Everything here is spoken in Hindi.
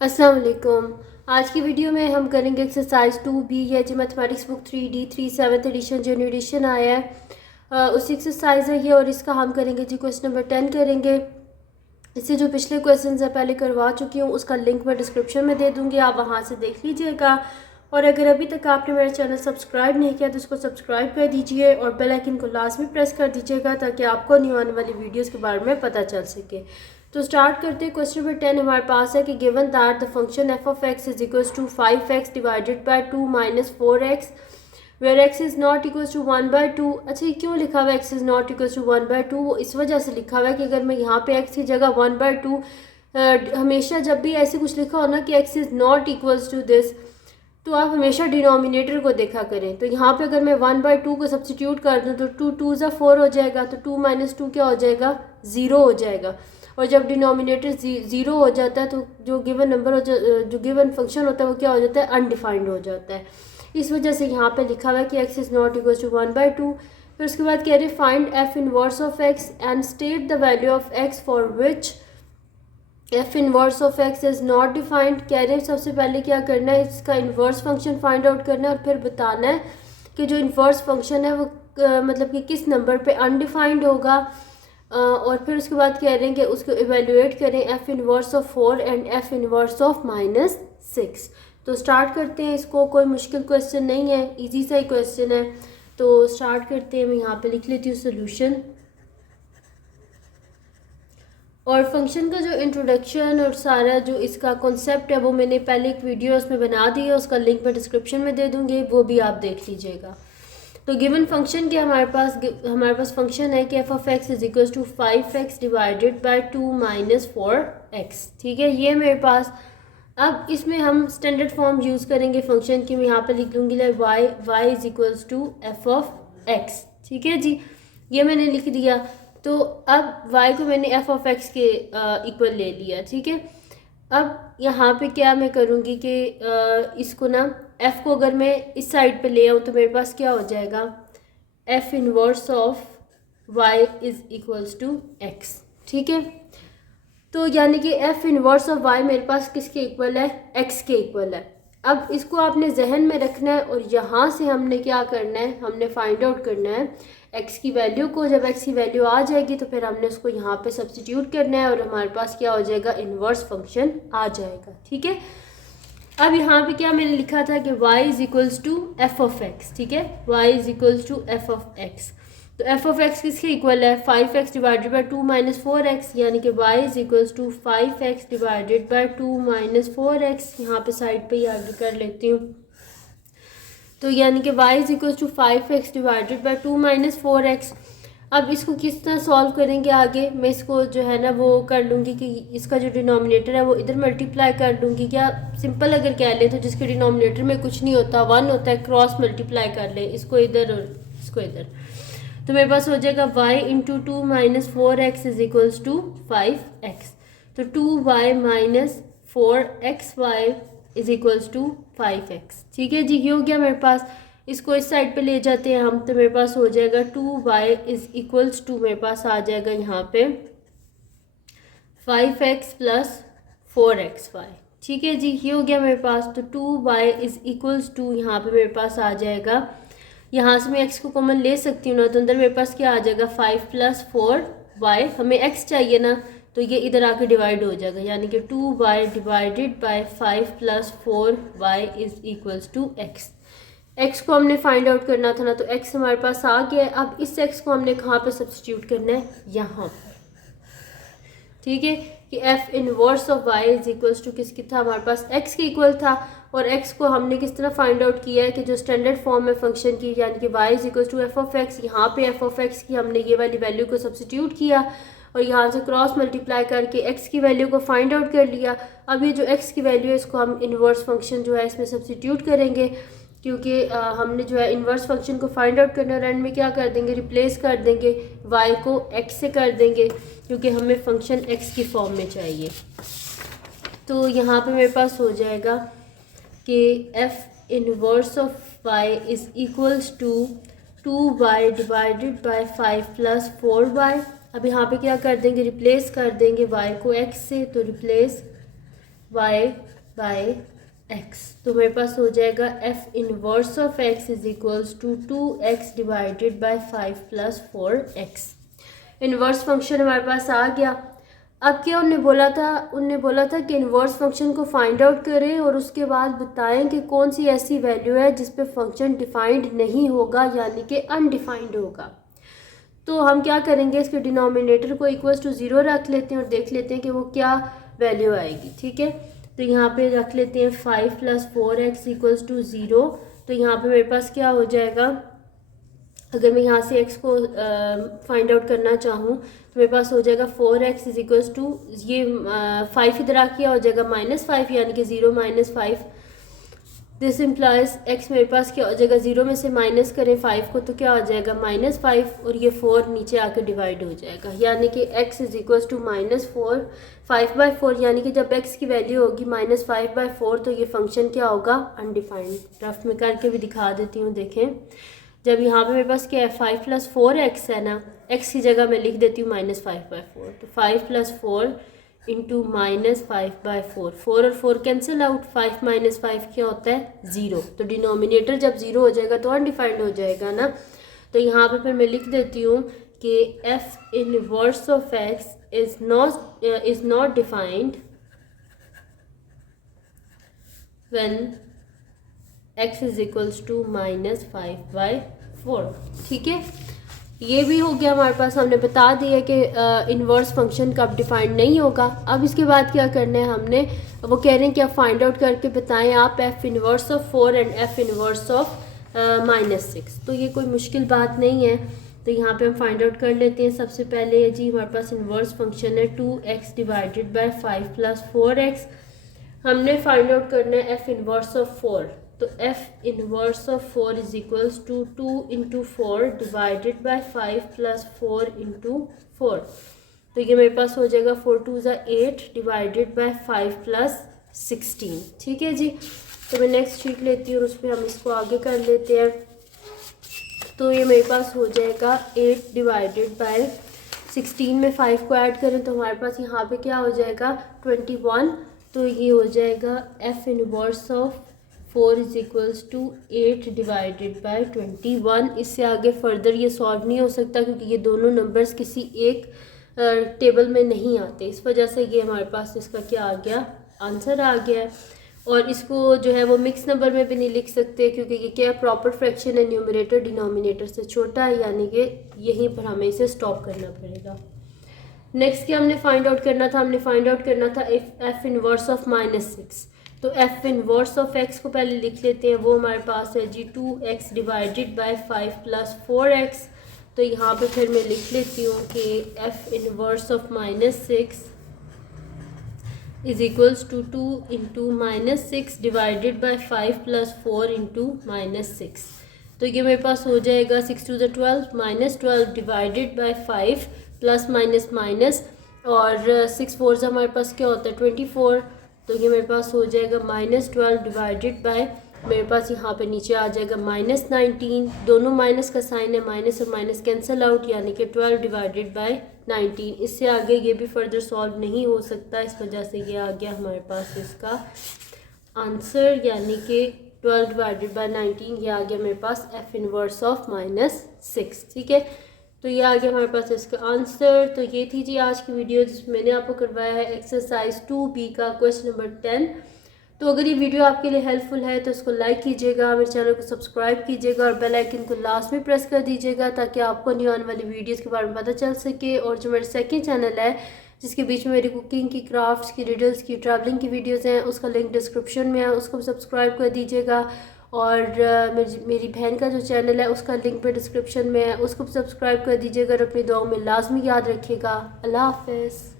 अस्सलाम वालेकुम। आज की वीडियो में हम करेंगे एक्सरसाइज 2B है जी mathematics book 3D 7th edition जो न्यू एडिशन आया है उसी एक्सरसाइज है ये। और इसका हम करेंगे जी क्वेश्चन नंबर 10 करेंगे। इससे जो पिछले क्वेश्चन है पहले करवा चुकी हूँ, उसका लिंक मैं डिस्क्रिप्शन में दे दूँगी, आप वहाँ से देख लीजिएगा। और अगर अभी तक आपने मेरा चैनल सब्सक्राइब नहीं किया तो उसको सब्सक्राइब कर दीजिए और बेल आइकन को लाजमी प्रेस कर दीजिएगा ताकि आपको न्यू आने वाली वीडियोस के बारे में पता चल सके। तो स्टार्ट करते हैं। क्वेश्चन नंबर 10 हमारे पास है कि given that the function f of x is equals to 5x divided by 2 minus 4x where x is not equals to 1/2। अच्छा, ये क्यों लिखा हुआ है x is not equals to 1/2? वो इस वजह से लिखा हुआ है कि अगर मैं यहाँ पे एक्स की जगह 1/2 हमेशा जब भी ऐसे कुछ लिखा हो ना कि x is not equals to this, तो आप हमेशा डिनोमिनेटर को देखा करें। तो यहाँ पे अगर मैं 1/2 को सब्सटीट्यूट कर दूँ तो 2 2 ज़ा 4 हो जाएगा, तो 2 माइनस 2 क्या हो जाएगा? 0 हो जाएगा। और जब डिनोमिनेटर 0 हो जाता है तो जो गिवन नंबर जो गिवन फंक्शन होता है वो क्या हो जाता है? अनडिफाइंड हो जाता है। इस वजह से यहाँ पे लिखा हुआ है कि x is not equal to 1/2। फिर उसके बाद कह रहे find f inverse of x and state the value of x for which f inverse of x is not defined. कह रहे हैं सबसे पहले क्या करना है, इसका इन्वर्स फंक्शन फाइंड आउट करना है और फिर बताना है कि जो इन्वर्स फंक्शन है वो मतलब कि किस नंबर पे अनडिफाइंड होगा। और फिर उसके बाद कह रहे हैं कि उसको इवेल्युएट करें F inverse of 4 and F inverse of -6। तो स्टार्ट करते हैं इसको। कोई मुश्किल क्वेश्चन नहीं है, इजी सा ही क्वेश्चन है। तो स्टार्ट करते हैं। मैं यहाँ पे लिख लेती हूँ सोल्यूशन। और फंक्शन का जो इंट्रोडक्शन और सारा जो इसका कॉन्सेप्ट है वो मैंने पहले एक वीडियो उसमें बना दी है, उसका लिंक मैं डिस्क्रिप्शन में दे दूँगी, वो भी आप देख लीजिएगा। तो गिवन फंक्शन क्या हमारे पास फंक्शन है कि f of x is equal to 5x divided by 2 minus 4x। ठीक है, ये मेरे पास। अब इसमें हम स्टैंडर्ड फॉर्म यूज़ करेंगे फंक्शन की। मैं यहाँ पे लिख लूँगी y is equals to f of x. ठीक है जी, ये मैंने लिख दिया। तो अब y को मैंने एफ ऑफ एक्स के इक्वल ले लिया। ठीक है, अब यहाँ पे क्या मैं करूँगी कि इसको ना f को अगर मैं इस साइड पे ले आऊँ तो मेरे पास क्या हो जाएगा? f inverse of y is equals to x। ठीक है, तो यानी कि f इनवर्स ऑफ y मेरे पास किसके इक्वल है? x के इक्वल है। अब इसको आपने जहन में रखना है और यहाँ से हमने क्या करना है? हमने फाइंड आउट करना है x की वैल्यू को। जब x की वैल्यू आ जाएगी तो फिर हमने उसको यहाँ पे सब्स्टिट्यूट करना है और हमारे पास क्या हो जाएगा? इन्वर्स फंक्शन आ जाएगा। ठीक है, अब यहाँ पे क्या मैंने लिखा था कि y is equals to f of x. ठीक है, y is equals to f of x. तो एफ ऑफ एक्स किसके इक्वल है? 5x divided by 2 minus 4x, यानी कि y is equals to 5x divided by 2 minus 4x। यहाँ पे साइड पे ही आगे कर लेती हूँ। तो यानी कि y is equals to 5x divided by 2 minus 4x। अब इसको किस तरह सॉल्व करेंगे आगे? मैं इसको जो है ना वो कर लूँगी कि इसका जो डिनोमिनेटर है वो इधर मल्टीप्लाई कर लूँगी। क्या सिंपल अगर कह लें तो जिसके डिनोमिनेटर में कुछ नहीं होता, 1 होता है, क्रॉस मल्टीप्लाई कर ले, इसको इधर और इसको इधर। तो मेरे पास हो जाएगा y into 2 minus 4x is equals to 5x। तो 2y minus 4xy is equals to 5x। ठीक है जी, ये हो गया मेरे पास। इसको इस साइड पे ले जाते हैं हम तो मेरे पास हो जाएगा 2y इज इक्वल्स टू, मेरे पास आ जाएगा यहाँ पे 5x प्लस 4xy। ठीक है जी, ये हो गया मेरे पास। तो 2y इज इक्वल्स टू यहाँ पे मेरे पास आ जाएगा, यहाँ से मैं x को कॉमन ले सकती हूँ ना, तो अंदर मेरे पास क्या आ जाएगा? 5 प्लस 4y। हमें x चाहिए ना, तो ये इधर आके डिवाइड हो जाएगा, यानी कि 2y divided by 5 plus 4y is equals to x को हमने फाइंड आउट करना था ना, तो x हमारे पास आ गया है। अब इस x को हमने कहाँ पे सब्स्टिट्यूट करना है? यहाँ पर। ठीक है, कि f inverse of y is equals to किसकी था? हमारे पास x के इक्वल था। और x को हमने किस तरह फाइंड आउट किया है कि जो स्टैंडर्ड फॉर्म है फंक्शन की, यानी कि y is equals to f of x. यहाँ पे एफ ऑफ एक्स की हमने ये वाली वैल्यू को सब्स्टिट्यूट किया और यहाँ से क्रॉस मल्टीप्लाई करके x की वैल्यू को फाइंड आउट कर लिया। अब ये जो x की वैल्यू है इसको हम इन्वर्स फंक्शन जो है इसमें सब्स्टिट्यूट करेंगे, क्योंकि हमने जो है इन्वर्स फंक्शन को फाइंड आउट करना है और एंड में क्या कर देंगे? रिप्लेस कर देंगे, y को x से कर देंगे, क्योंकि हमें फंक्शन x की फॉर्म में चाहिए। तो यहाँ पे मेरे पास हो जाएगा कि f inverse of y is equals to 2y divided by 5 plus 4y। अब यहाँ पे क्या कर देंगे? रिप्लेस कर देंगे y को x से, तो रिप्लेस वाई बाय एक्स। तो मेरे पास हो जाएगा f inverse of x is equals to 2x divided by 5 plus 4x। Inverse function हमारे पास आ गया। अब क्या उन्होंने बोला था कि इनवर्स फंक्शन को फाइंड आउट करें और उसके बाद बताएं कि कौन सी ऐसी वैल्यू है जिस पे फंक्शन डिफाइंड नहीं होगा, यानी कि अनडिफाइंड होगा। तो हम क्या करेंगे, इसके डिनोमिनेटर को इक्वल्स टू 0 रख लेते हैं और देख लेते हैं कि वो क्या वैल्यू आएगी। ठीक है, तो यहाँ पे रख लेते हैं 5 प्लस 4x इक्वल्स टू 0। तो यहाँ पे मेरे पास क्या हो जाएगा, अगर मैं यहाँ से x को फाइंड आउट करना चाहूँ तो मेरे पास हो जाएगा 4x इज इक्वल्स टू ये 5 इधर आके हो जाएगा -5, यानी कि 0 - 5। दिस इम्प्लाइज x मेरे पास क्या हो जाएगा, 0 में से माइनस करें 5 को तो क्या हो जाएगा -5 और ये 4 नीचे आके डिवाइड हो जाएगा, यानी कि x इज इक्वल्स टू -4 5/4, यानी कि जब x की वैल्यू होगी -5/4 तो ये फंक्शन क्या होगा, अनडिफाइंड। रफ में करके भी दिखा देती हूँ, देखें। जब यहाँ पे मेरे पास क्या है 5 प्लस 4x है ना, x की जगह मैं लिख देती हूँ -5/4। तो 5 प्लस 4 इंटू -5/4, 4 और 4 कैंसिल आउट, 5 - 5 क्या होता है 0। तो डिनोमिनेटर जब 0 हो जाएगा तो अनडिफाइंड हो जाएगा ना। तो यहाँ पे फिर मैं लिख देती हूँ कि f inverse of x is not defined when x is equals to -5/4। ठीक है, ये भी हो गया हमारे पास। हमने बता दिया कि इन्वर्स फंक्शन कब डिफाइंड नहीं होगा। अब इसके बाद क्या करना है हमने, वो कह रहे हैं कि आप फाइंड आउट करके बताएं आप f inverse of 4 and f inverse of -6। तो ये कोई मुश्किल बात नहीं है। तो यहाँ पे हम फाइंड आउट कर लेते हैं। सबसे पहले जी हमारे पास इन्वर्स फंक्शन है 2x divided by 5 plus 4x। हमने फाइंड आउट करना है f इनवर्स ऑफ 4। तो f inverse of 4 is equals to 2 into 4 divided by 5 plus 4 into 4। तो ये मेरे पास हो जाएगा 4 2 ज़ा 8 डिवाइडेड बाई 5 प्लस 16। ठीक है जी, तो मैं नेक्स्ट शीट लेती हूँ और उस पर हम इसको आगे कर लेते हैं। तो ये मेरे पास हो जाएगा 8 डिवाइडेड बाई 16 में 5 को ऐड करें तो हमारे पास यहाँ पे क्या हो जाएगा 21। तो ये हो जाएगा f inverse of 4 is equals to 8 divided by 21। इससे आगे फर्दर ये सॉल्व नहीं हो सकता क्योंकि ये दोनों नंबर्स किसी एक टेबल में नहीं आते। इस वजह से ये हमारे पास इसका क्या आ गया, आंसर आ गया है। और इसको जो है वो मिक्स नंबर में भी नहीं लिख सकते क्योंकि ये क्या प्रॉपर फ्रैक्शन है, न्यूमरेटर डिनोमिनेटर से छोटा है, यानी कि यहीं पर हमें इसे स्टॉप करना पड़ेगा। नेक्स्ट क्या हमने फाइंड आउट करना था, हमने फाइंड आउट करना था एफ इनवर्स ऑफ -6। तो एफ इनवर्स ऑफ एक्स को पहले लिख लेते हैं, वो हमारे पास है जी 2x divided by 5 plus 4x। तो यहाँ पे फिर मैं लिख लेती हूँ कि f inverse of -6 is equals to 2 into -6 divided by 5 plus 4 into -6। तो ये मेरे पास हो जाएगा 6 2 ज़ा 12 -12 डिवाइडेड बाय 5 प्लस माइनस और 6 4 से हमारे पास क्या होता है 24। तो ये मेरे पास हो जाएगा -12 डिवाइडेड बाय, मेरे पास यहाँ पे नीचे आ जाएगा -19। दोनों माइनस का साइन है, माइनस और माइनस कैंसिल आउट, यानी कि 12 डिवाइडेड बाय 19। इससे आगे ये भी फर्दर सॉल्व नहीं हो सकता, इस वजह से ये आ गया हमारे पास इसका आंसर, यानी कि 12 डिवाइडेड बाय 19। ये आ गया मेरे पास एफ इनवर्स ऑफ -6। ठीक है, तो ये आ गया हमारे पास इसका आंसर। तो ये थी जी आज की वीडियो जिसमें मैंने आपको करवाया है एक्सरसाइज 2B का क्वेश्चन नंबर 10। तो अगर ये वीडियो आपके लिए हेल्पफुल है तो इसको लाइक कीजिएगा, मेरे चैनल को सब्सक्राइब कीजिएगा और बेल आइकन को लास्ट में प्रेस कर दीजिएगा ताकि आपको न्यू आने वाली वीडियोज़ के बारे में पता चल सके। और जो मेरा सेकेंड चैनल है जिसके बीच में मेरी कुकिंग की, क्राफ्ट्स की, रिडल्स की, ट्रैवलिंग की वीडियोज़ हैं, उसका लिंक डिस्क्रिप्शन में है, उसको भी सब्सक्राइब कर दीजिएगा। और मेरी बहन का जो चैनल है उसका लिंक पे डिस्क्रिप्शन में है, उसको भी सब्सक्राइब कर दीजिएगा और अपनी दुआओं में लाजमी याद रखिएगा। अल्लाह हाफ़िज़।